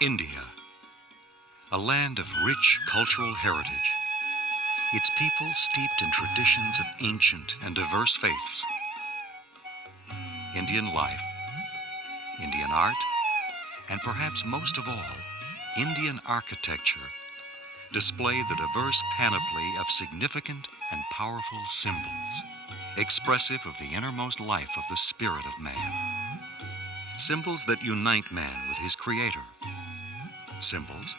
India, a land of rich cultural heritage. Its people steeped in traditions of ancient and diverse faiths. Indian life, Indian art, and perhaps most of all, Indian architecture display the diverse panoply of significant and powerful symbols, expressive of the innermost life of the spirit of man. Symbols that unite man with his Creator. Symbols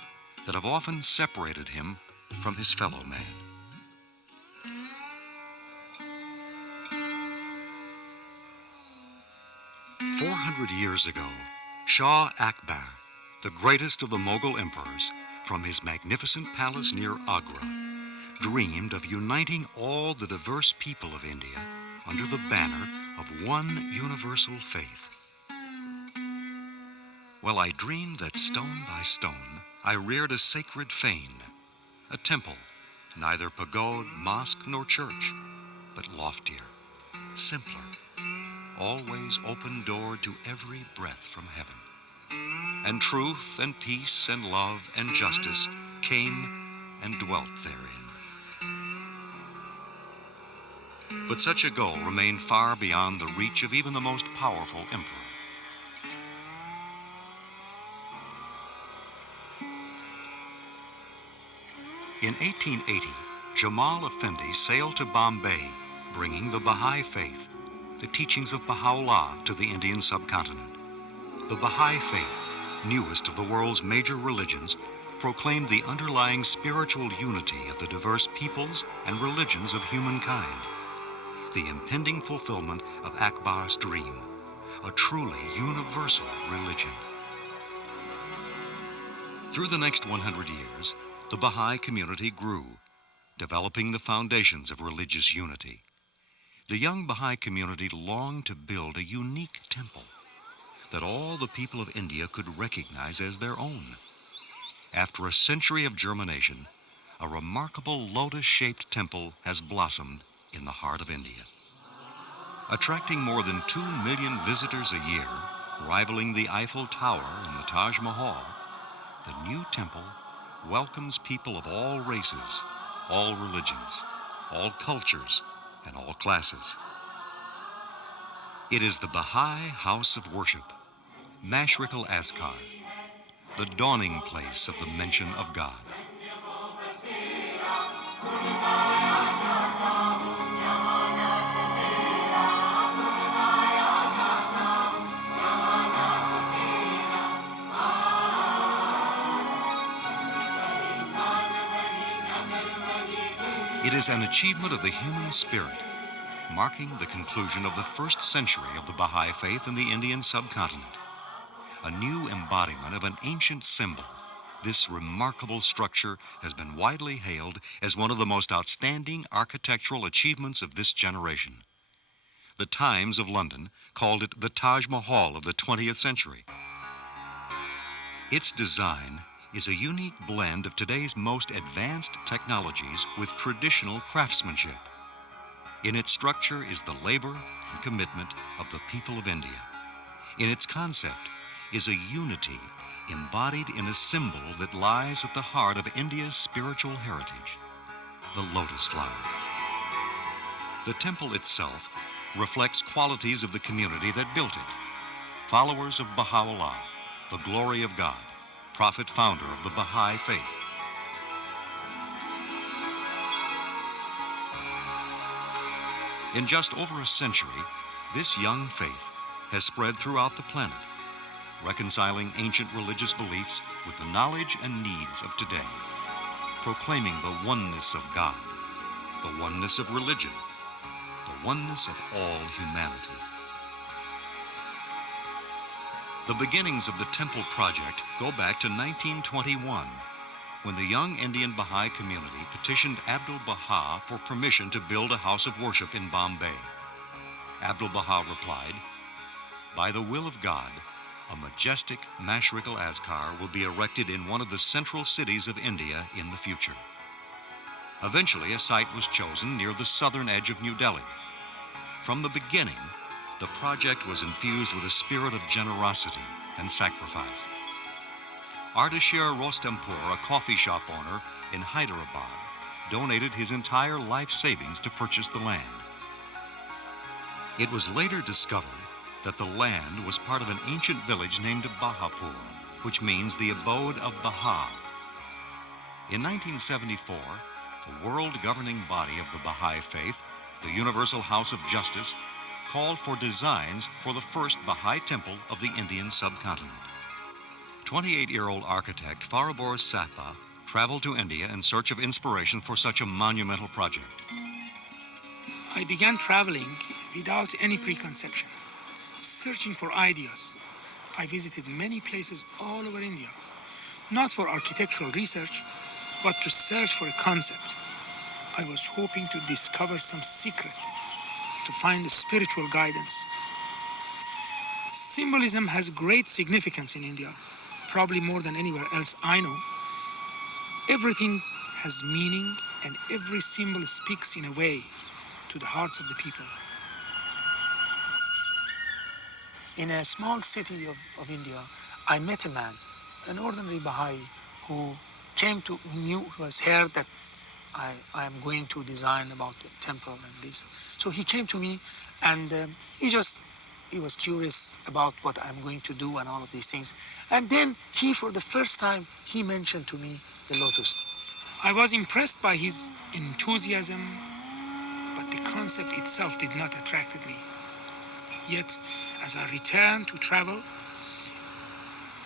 that have often separated him from his fellow man. "400 years ago, Shah Akbar, the greatest of the Mughal emperors, from his magnificent palace near Agra, dreamed of uniting all the diverse people of India under the banner of one universal faith. Well, I dreamed that stone by stone I reared a sacred fane, a temple, neither pagode, mosque, nor church, but loftier, simpler, always open-doored to every breath from heaven. And truth and peace and love and justice came and dwelt therein. But such a goal remained far beyond the reach of even the most powerful emperor. In 1880, Jamal Effendi sailed to Bombay, bringing the Baha'i faith, the teachings of Baha'u'llah, to the Indian subcontinent. The Baha'i faith, newest of the world's major religions, proclaimed the underlying spiritual unity of the diverse peoples and religions of humankind, the impending fulfillment of Akbar's dream, a truly universal religion. Through the next 100 years, the Baha'i community grew, developing the foundations of religious unity. The young Baha'i community longed to build a unique temple that all the people of India could recognize as their own. After a century of germination, a remarkable lotus-shaped temple has blossomed in the heart of India. Attracting more than 2 million visitors a year, rivaling the Eiffel Tower and the Taj Mahal, the new temple welcomes people of all races, all religions, all cultures, and all classes. It is the Baha'i House of Worship, Mashriq al-Azkar, the dawning place of the mention of God. It is an achievement of the human spirit, marking the conclusion of the first century of the Baha'i faith in the Indian subcontinent. A new embodiment of an ancient symbol, this remarkable structure has been widely hailed as one of the most outstanding architectural achievements of this generation. The Times of London called it the Taj Mahal of the 20th century. Its design is a unique blend of today's most advanced technologies with traditional craftsmanship. In its structure is the labor and commitment of the people of India. In its concept is a unity embodied in a symbol that lies at the heart of India's spiritual heritage, the lotus flower. The temple itself reflects qualities of the community that built it, followers of Baha'u'llah, the glory of God, prophet founder of the Baha'i faith. In just over a century, this young faith has spread throughout the planet, reconciling ancient religious beliefs with the knowledge and needs of today, proclaiming the oneness of God, the oneness of religion, the oneness of all humanity. The beginnings of the temple project go back to 1921, when the young Indian Baha'i community petitioned Abdu'l-Baha for permission to build a house of worship in Bombay. Abdu'l-Baha replied, "By the will of God, a majestic Mashriq al-Azkar will be erected in one of the central cities of India in the future." Eventually, a site was chosen near the southern edge of New Delhi. From the beginning, the project was infused with a spirit of generosity and sacrifice. Ardashir Rostampur, a coffee shop owner in Hyderabad, donated his entire life savings to purchase the land. It was later discovered that the land was part of an ancient village named Bahapur, which means the abode of Baha. In 1974, the world governing body of the Baha'i faith, the Universal House of Justice, called for designs for the first Baha'i temple of the Indian subcontinent. 28-year-old architect Farabor Sapa traveled to India in search of inspiration for such a monumental project. I began traveling without any preconception, searching for ideas. I visited many places all over India, not for architectural research, but to search for a concept. I was hoping to discover some secret, to find a spiritual guidance. Symbolism has great significance in India, probably more than anywhere else I know. Everything has meaning, and every symbol speaks in a way to the hearts of the people. In a small city of India, I met a man, an ordinary Baha'i, who has heard that I am going to design about the temple and this. So he came to me, and he was curious about what I'm going to do and all of these things. And then for the first time, he mentioned to me the Lotus. I was impressed by his enthusiasm, but the concept itself did not attract me. Yet, as I returned to travel,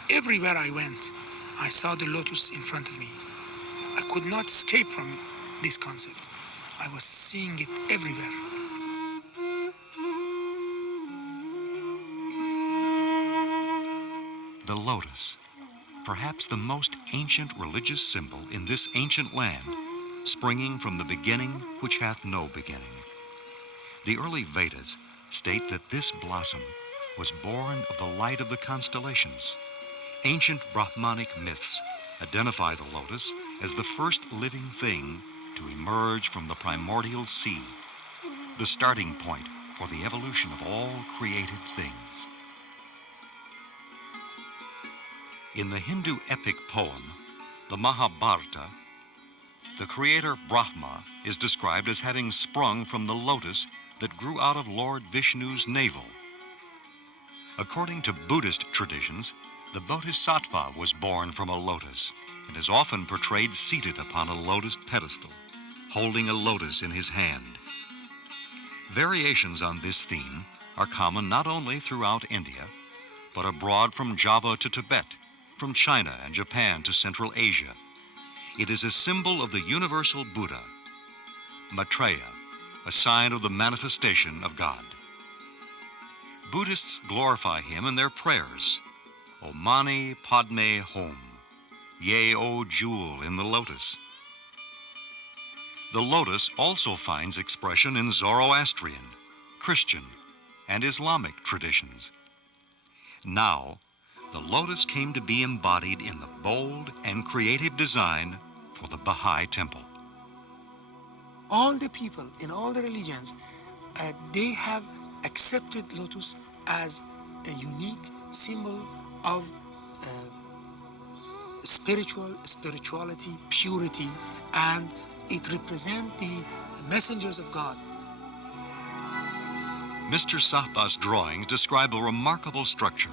everywhere I went, I saw the Lotus in front of me. I could not escape from this concept. I was seeing it everywhere. The Lotus, perhaps the most ancient religious symbol in this ancient land, springing from the beginning which hath no beginning. The early Vedas state that this blossom was born of the light of the constellations. Ancient Brahmanic myths identify the lotus as the first living thing to emerge from the primordial sea, the starting point for the evolution of all created things. In the Hindu epic poem, the Mahabharata, the creator Brahma is described as having sprung from the lotus that grew out of Lord Vishnu's navel. According to Buddhist traditions, the Bodhisattva was born from a lotus and is often portrayed seated upon a lotus pedestal, holding a lotus in his hand. Variations on this theme are common not only throughout India, but abroad from Java to Tibet, from China and Japan to Central Asia. It is a symbol of the universal Buddha, Maitreya, a sign of the manifestation of God. Buddhists glorify him in their prayers. O Mani Padme Hum, yea, O jewel in the lotus. The lotus also finds expression in Zoroastrian, Christian, and Islamic traditions. Now, the lotus came to be embodied in the bold and creative design for the Baha'i temple. All the people in all the religions, they have accepted lotus as a unique symbol of spirituality, purity, and it represents the messengers of God. Mr. Sahba's drawings describe a remarkable structure.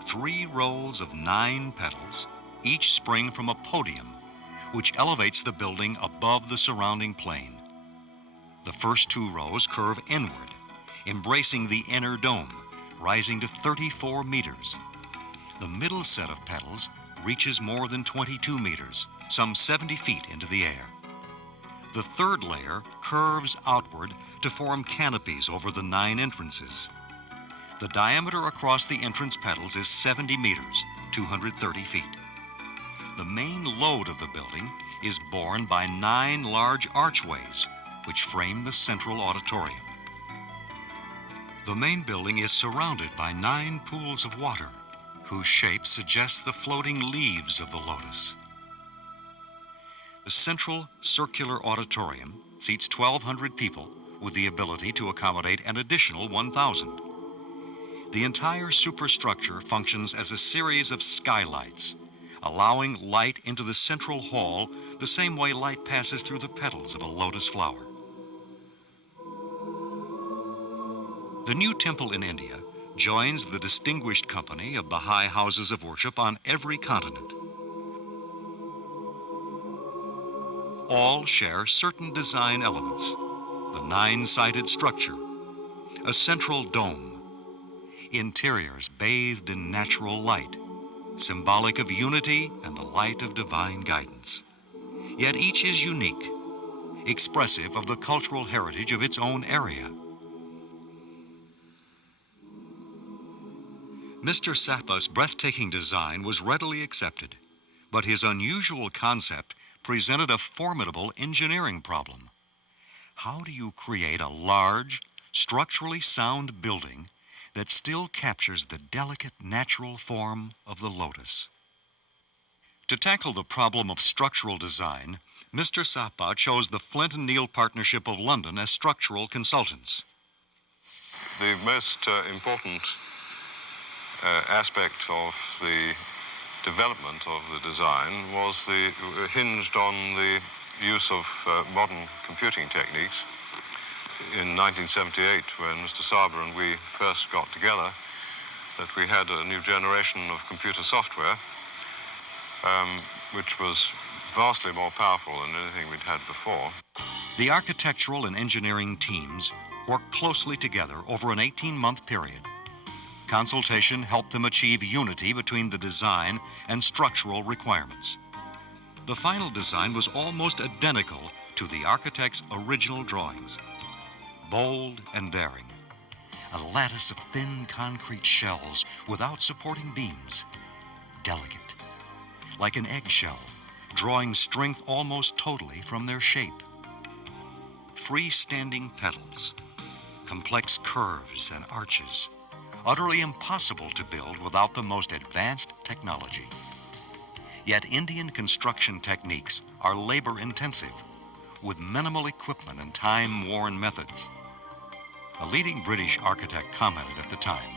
3 rows of 9 petals, each spring from a podium, which elevates the building above the surrounding plain. The first 2 rows curve inward, embracing the inner dome, rising to 34 meters. The middle set of petals reaches more than 22 meters, some 70 feet into the air. The third layer curves outward to form canopies over the 9 entrances. The diameter across the entrance petals is 70 meters, 230 feet. The main load of the building is borne by 9 large archways, which frame the central auditorium. The main building is surrounded by 9 pools of water, whose shape suggests the floating leaves of the lotus. The central circular auditorium seats 1,200 people with the ability to accommodate an additional 1,000. The entire superstructure functions as a series of skylights, allowing light into the central hall the same way light passes through the petals of a lotus flower. The new temple in India joins the distinguished company of Baha'i houses of worship on every continent. All share certain design elements: the nine-sided structure, a central dome, interiors bathed in natural light, symbolic of unity and the light of divine guidance. Yet each is unique, expressive of the cultural heritage of its own area. Mr. Sapa's breathtaking design was readily accepted, but his unusual concept presented a formidable engineering problem. How do you create a large, structurally sound building that still captures the delicate natural form of the lotus? To tackle the problem of structural design, Mr. Sapa chose the Flint & Neal Partnership of London as structural consultants. The most important aspect of the development of the design was hinged on the use of modern computing techniques. In 1978, when Mr. Saba and we first got together, that we had a new generation of computer software, which was vastly more powerful than anything we'd had before. The architectural and engineering teams worked closely together over an 18-month period. Consultation helped them achieve unity between the design and structural requirements. The final design was almost identical to the architect's original drawings. Bold and daring, a lattice of thin concrete shells without supporting beams. Delicate, like an eggshell, drawing strength almost totally from their shape. Freestanding petals, complex curves and arches, utterly impossible to build without the most advanced technology. Yet Indian construction techniques are labor-intensive, with minimal equipment and time-worn methods. A leading British architect commented at the time,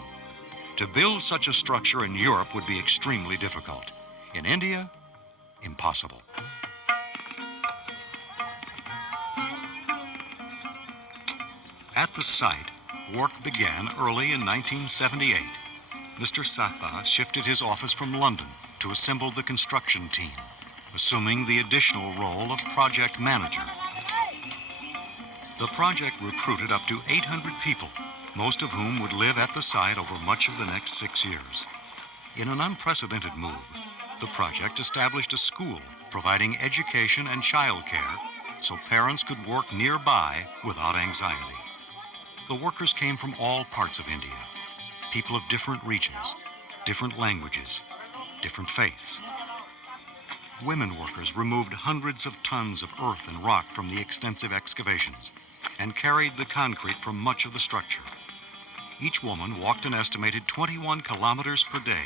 "To build such a structure in Europe would be extremely difficult. In India, impossible." At the site, work began early in 1978. Mr. Sapa shifted his office from London to assemble the construction team, assuming the additional role of project manager. The project recruited up to 800 people, most of whom would live at the site over much of the next 6 years. In an unprecedented move, the project established a school providing education and childcare so parents could work nearby without anxiety. The workers came from all parts of India, people of different regions, different languages, different faiths. Women workers removed hundreds of tons of earth and rock from the extensive excavations and carried the concrete for much of the structure. Each woman walked an estimated 21 kilometers per day,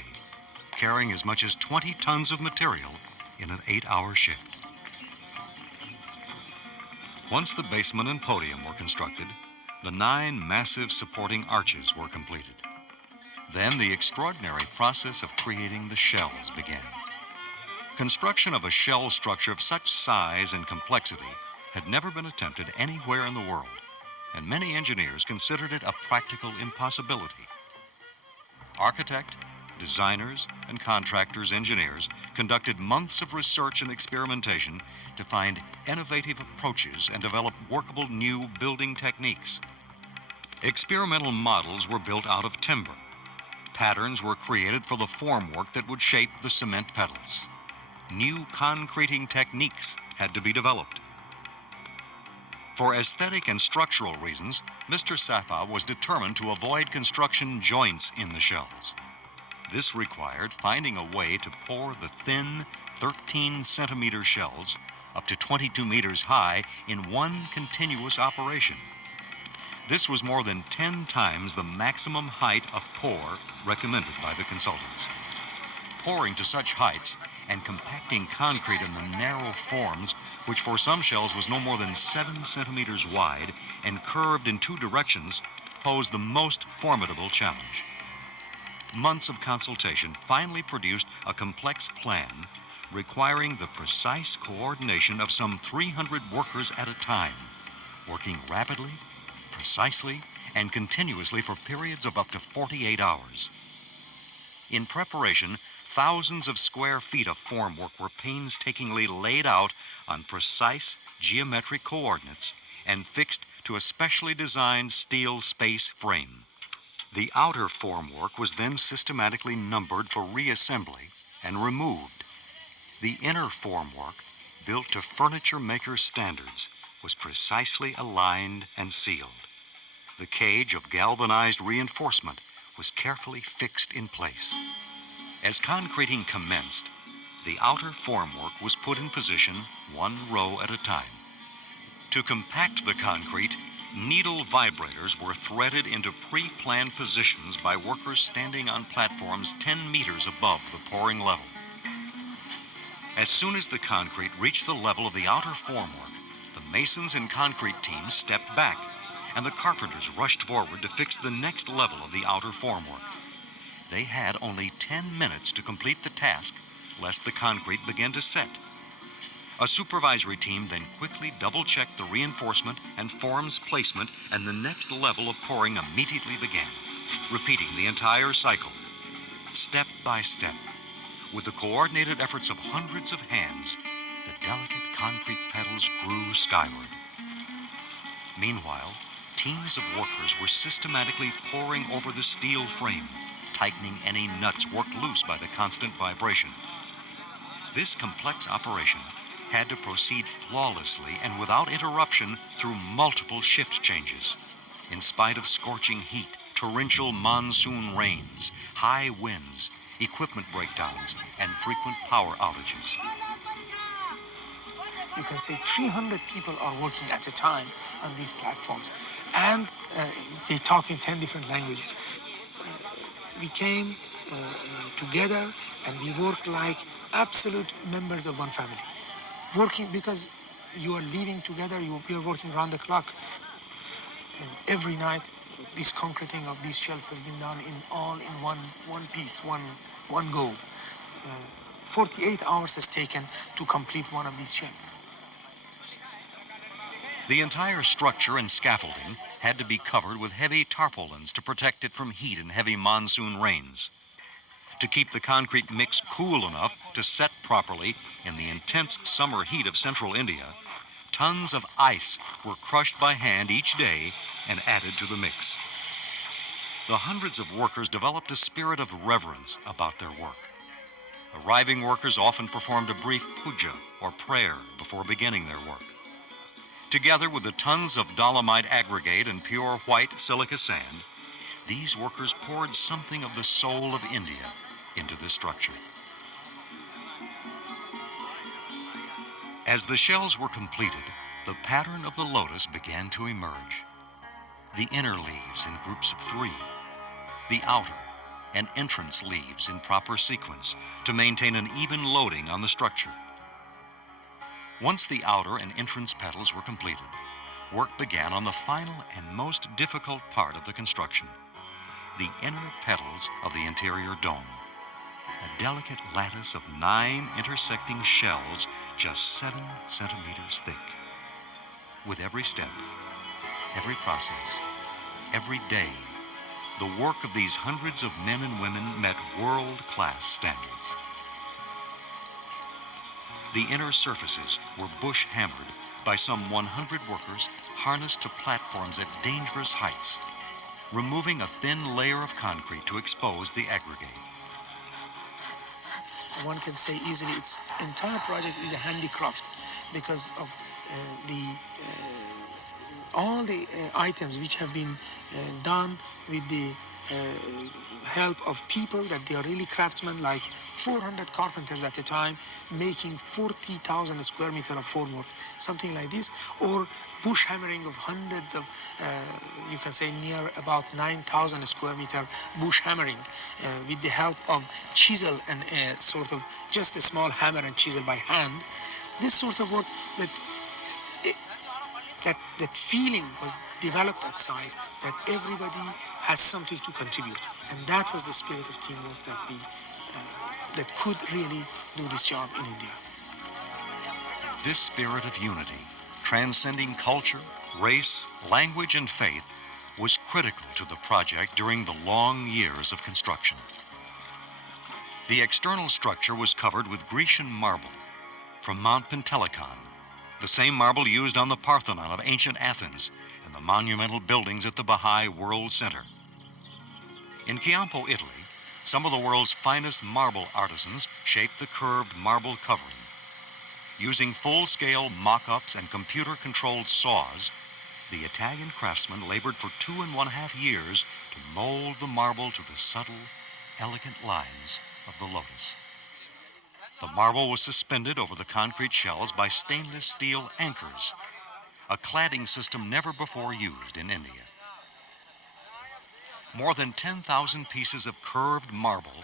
carrying as much as 20 tons of material in an 8-hour shift. Once the basement and podium were constructed, the 9 massive supporting arches were completed. Then the extraordinary process of creating the shells began. Construction of a shell structure of such size and complexity had never been attempted anywhere in the world, and many engineers considered it a practical impossibility. Architect, designers, and contractors' engineers conducted months of research and experimentation to find innovative approaches and develop workable new building techniques. Experimental models were built out of timber. Patterns were created for the formwork that would shape the cement petals. New concreting techniques had to be developed. For aesthetic and structural reasons, Mr. Sapa was determined to avoid construction joints in the shells. This required finding a way to pour the thin 13-centimeter shells up to 22 meters high in one continuous operation. This was more than 10 times the maximum height of pour recommended by the consultants. Pouring to such heights and compacting concrete in the narrow forms, which for some shells was no more than 7 centimeters wide and curved in 2 directions, posed the most formidable challenge. Months of consultation finally produced a complex plan requiring the precise coordination of some 300 workers at a time, working rapidly, precisely, and continuously for periods of up to 48 hours. In preparation, thousands of square feet of formwork were painstakingly laid out on precise geometric coordinates and fixed to a specially designed steel space frame. The outer formwork was then systematically numbered for reassembly and removed. The inner formwork, built to furniture maker's standards, was precisely aligned and sealed. The cage of galvanized reinforcement was carefully fixed in place. As concreting commenced, the outer formwork was put in position one row at a time. To compact the concrete, needle vibrators were threaded into pre-planned positions by workers standing on platforms 10 meters above the pouring level. As soon as the concrete reached the level of the outer formwork, the masons and concrete teams stepped back, and the carpenters rushed forward to fix the next level of the outer formwork. They had only 10 minutes to complete the task, lest the concrete begin to set. A supervisory team then quickly double-checked the reinforcement and forms placement, and the next level of pouring immediately began, repeating the entire cycle, step by step. With the coordinated efforts of hundreds of hands, the delicate concrete petals grew skyward. Meanwhile, teams of workers were systematically pouring over the steel frame, tightening any nuts worked loose by the constant vibration. This complex operation had to proceed flawlessly and without interruption through multiple shift changes. In spite of scorching heat, torrential monsoon rains, high winds, equipment breakdowns, and frequent power outages. You can say 300 people are working at a time on these platforms, and they talk in 10 different languages. We came together and we worked like absolute members of one family. Working because you are living together, we are working around the clock. And every night, this concreting of these shells has been done in one piece, one go. 48 hours has taken to complete one of these shells. The entire structure and scaffolding had to be covered with heavy tarpaulins to protect it from heat and heavy monsoon rains. To keep the concrete mix cool enough to set properly in the intense summer heat of central India, tons of ice were crushed by hand each day and added to the mix. The hundreds of workers developed a spirit of reverence about their work. Arriving workers often performed a brief puja or prayer before beginning their work. Together with the tons of dolomite aggregate and pure white silica sand, these workers poured something of the soul of India into the structure. As the shells were completed, the pattern of the lotus began to emerge. The inner leaves in groups of 3, the outer and entrance leaves in proper sequence to maintain an even loading on the structure. Once the outer and entrance petals were completed, work began on the final and most difficult part of the construction, the inner petals of the interior dome, a delicate lattice of 9 intersecting shells just 7 centimeters thick. With every step, every process, every day, the work of these hundreds of men and women met world-class standards. The inner surfaces were bush-hammered by some 100 workers harnessed to platforms at dangerous heights, removing a thin layer of concrete to expose the aggregate. One can say easily its entire project is a handicraft because of all the items which have been done with the help of people that they are really craftsmen, like 400 carpenters at a time making 40,000 square meter of formwork, something like this, or bush hammering of hundreds of, you can say near about 9,000 square meter bush hammering with the help of chisel and sort of just a small hammer and chisel by hand. This sort of work, that feeling was develop that side, that everybody has something to contribute. And that was the spirit of teamwork that could really do this job in India. This spirit of unity, transcending culture, race, language, and faith, was critical to the project during the long years of construction. The external structure was covered with Grecian marble from Mount Pentelicon, the same marble used on the Parthenon of ancient Athens and the monumental buildings at the Baha'i World Center. In Chiampo, Italy, some of the world's finest marble artisans shaped the curved marble covering. Using full-scale mock-ups and computer-controlled saws, the Italian craftsmen labored for 2.5 years to mold the marble to the subtle, elegant lines of the lotus. The marble was suspended over the concrete shells by stainless steel anchors, a cladding system never before used in India. More than 10,000 pieces of curved marble,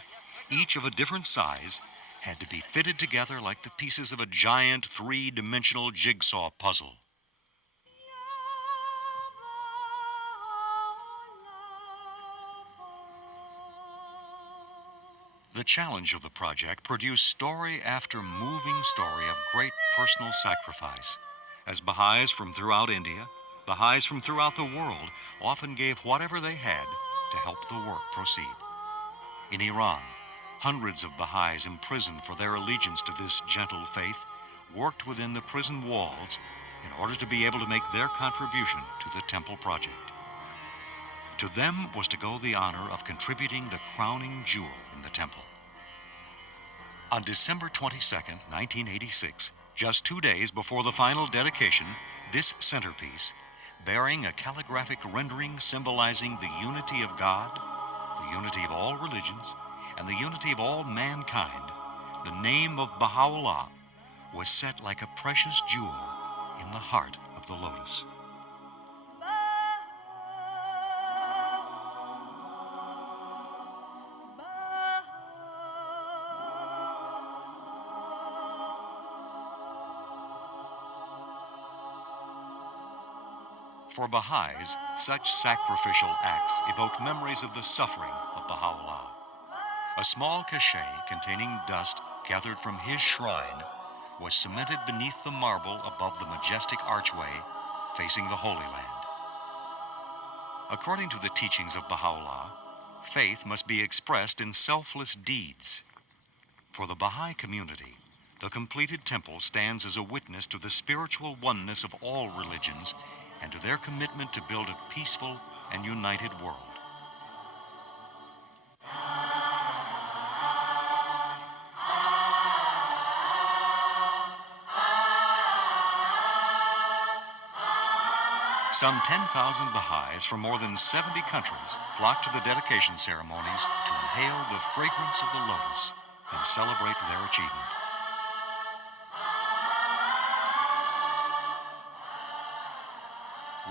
each of a different size, had to be fitted together like the pieces of a giant three-dimensional jigsaw puzzle. The challenge of the project produced story after moving story of great personal sacrifice, as Baha'is from throughout India, Baha'is from throughout the world often gave whatever they had to help the work proceed. In Iran, hundreds of Baha'is imprisoned for their allegiance to this gentle faith worked within the prison walls in order to be able to make their contribution to the temple project. To them was to go the honor of contributing the crowning jewel in the temple. On December 22, 1986, just 2 days before the final dedication, this centerpiece, bearing a calligraphic rendering symbolizing the unity of God, the unity of all religions, and the unity of all mankind, the name of Baha'u'llah was set like a precious jewel in the heart of the lotus. For Baha'is, such sacrificial acts evoked memories of the suffering of Baha'u'llah. A small cachet containing dust gathered from his shrine was cemented beneath the marble above the majestic archway facing the Holy Land. According to the teachings of Baha'u'llah, faith must be expressed in selfless deeds. For the Baha'i community, the completed temple stands as a witness to the spiritual oneness of all religions and to their commitment to build a peaceful and united world. Some 10,000 Baha'is from more than 70 countries flocked to the dedication ceremonies to inhale the fragrance of the lotus and celebrate their achievement.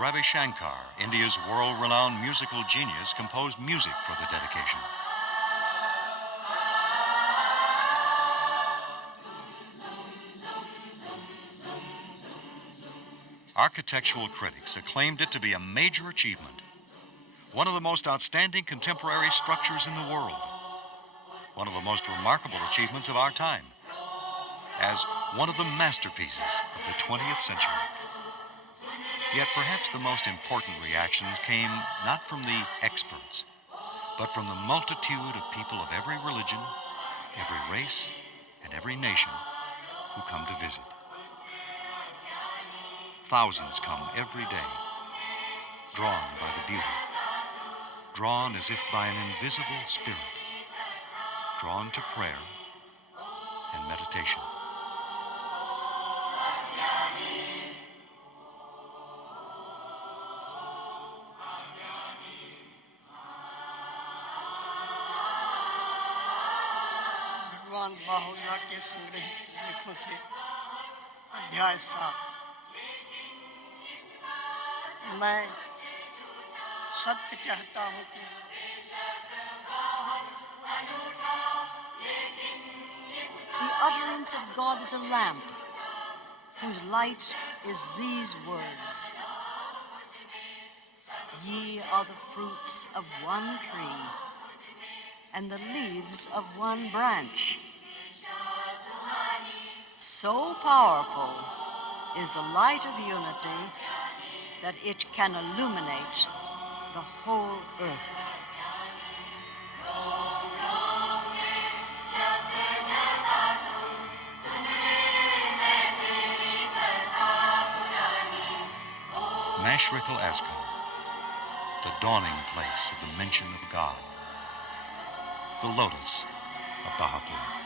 Ravi Shankar, India's world-renowned musical genius, composed music for the dedication. Architectural critics acclaimed it to be a major achievement, one of the most outstanding contemporary structures in the world, one of the most remarkable achievements of our time, as one of the masterpieces of the 20th century. Yet perhaps the most important reactions came not from the experts, but from the multitude of people of every religion, every race, and every nation who come to visit. Thousands come every day, drawn by the beauty, drawn as if by an invisible spirit, drawn to prayer and meditation. भगवान बाहुल्लाह के संग्रहित लेखों से अध्याय 7। मैं सत्य कहता हूँ कि the utterance of God is a lamp, whose light is these words. Ye are the fruits of one tree, and the leaves of one branch. So powerful is the light of unity that it can illuminate the whole earth. Mashrikal Askan, the dawning place of the mention of God, the Lotus of Baha'i.